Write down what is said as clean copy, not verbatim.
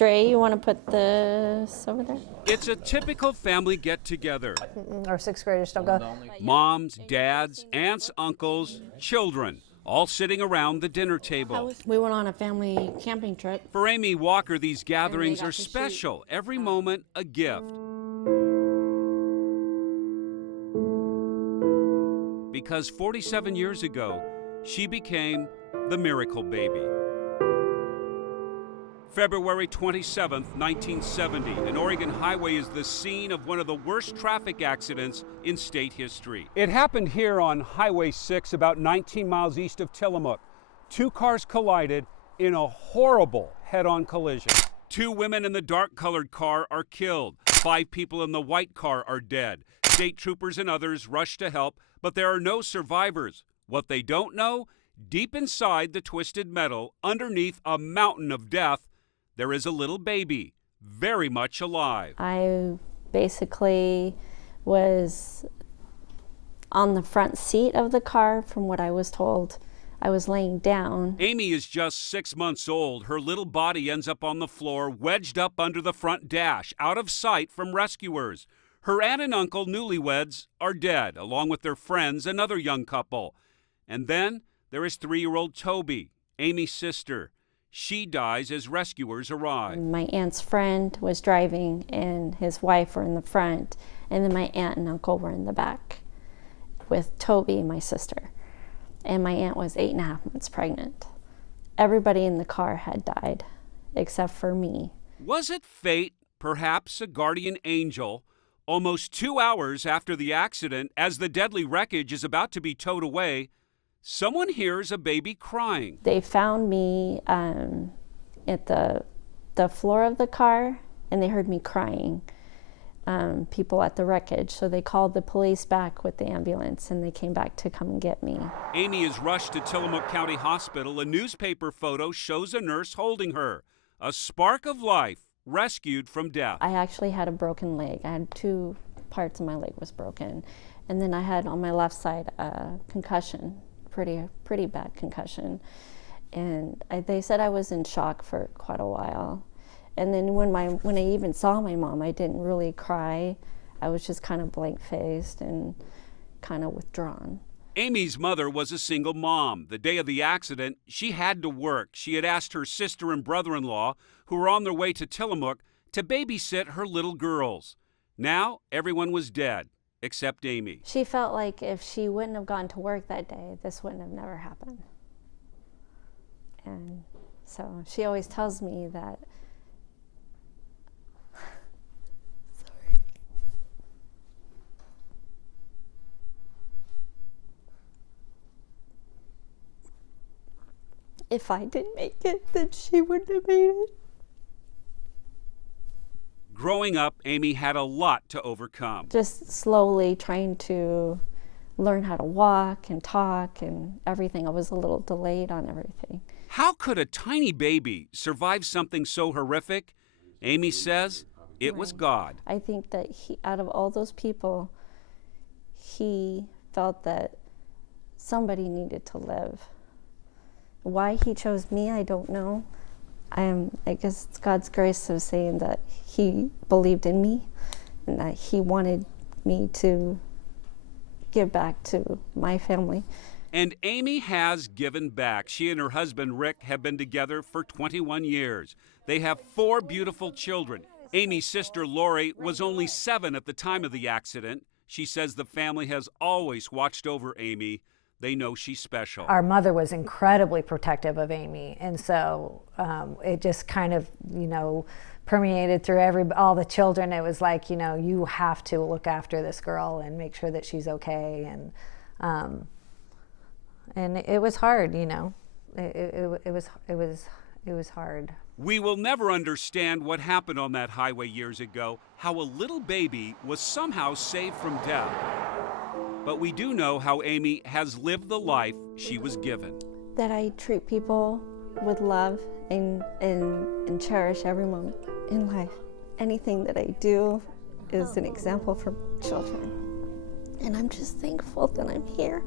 Dre, you want to put this over there? It's a typical family get-together. Our sixth graders don't go. Moms, dads, aunts, uncles, children, all sitting around the dinner table. We went on a family camping trip. For Amy Walker, these gatherings got are to shoot. special, every moment a gift. Because 47 years ago, she became the miracle baby. February 27, 1970, an Oregon highway is the scene of one of the worst traffic accidents in state history. It happened here on Highway 6, about 19 miles east of Tillamook. Two cars collided in a horrible head-on collision. 2 women in the dark-colored car are killed. 5 people in the white car are dead. State troopers and others rush to help, but there are no survivors. What they don't know, deep inside the twisted metal, underneath a mountain of death, there is a little baby, very much alive. I basically was on the front seat of the car, from what I was told. I was laying down. Amy is just 6 months old. Her little body ends up on the floor, wedged up under the front dash, out of sight from rescuers. Her aunt and uncle, newlyweds, are dead, along with their friends, another young couple. And then there is 3-year-old Toby, Amy's sister. She dies as rescuers arrive. My aunt's friend was driving and his wife were in the front, and then my aunt and uncle were in the back with Toby, my sister. And my aunt was 8.5 months pregnant. Everybody in the car had died, except for me. Was it fate, perhaps a guardian angel? Almost 2 hours after the accident, as the deadly wreckage is about to be towed away, someone hears a baby crying. They found me at the floor of the car, and they heard me crying. People at the wreckage, so they called the police back with the ambulance, and they came back to come and get me. Amy is rushed to Tillamook County Hospital. A newspaper photo shows a nurse holding her, a spark of life, rescued from death. I actually had a broken leg. I had 2 parts of my leg was broken, and then I had on my left side a concussion, pretty bad concussion, and they said I was in shock for quite a while. And then when I even saw my mom, I didn't really cry. I was just kind of blank-faced and kind of withdrawn. Amy's mother was a single mom. The day of the accident, she had to work. She had asked her sister and brother-in-law, who were on their way to Tillamook, to babysit her little girls. Now, everyone was dead, except Amy. She felt like if she wouldn't have gone to work that day, this wouldn't have never happened. And so she always tells me that, if I didn't make it, then she wouldn't have made it. Growing up, Amy had a lot to overcome. Just slowly trying to learn how to walk and talk and everything. I was a little delayed on everything. How could a tiny baby survive something so horrific? Amy says it was God. I think that out of all those people, he felt that somebody needed to live. Why he chose me, I don't know. I guess it's God's grace of saying that he believed in me and that he wanted me to give back to my family. And Amy has given back. She and her husband, Rick, have been together for 21 years. They have 4 beautiful children. Amy's sister, Lori, was only 7 at the time of the accident. She says the family has always watched over Amy. They know she's special. Our mother was incredibly protective of Amy, and so it just kind of, permeated through all the children. It was like, you have to look after this girl and make sure that she's okay, and it was hard, it was hard. We will never understand what happened on that highway years ago, how a little baby was somehow saved from death. But we do know how Amy has lived the life she was given. That I treat people with love and cherish every moment in life. Anything that I do is an example for children. And I'm just thankful that I'm here.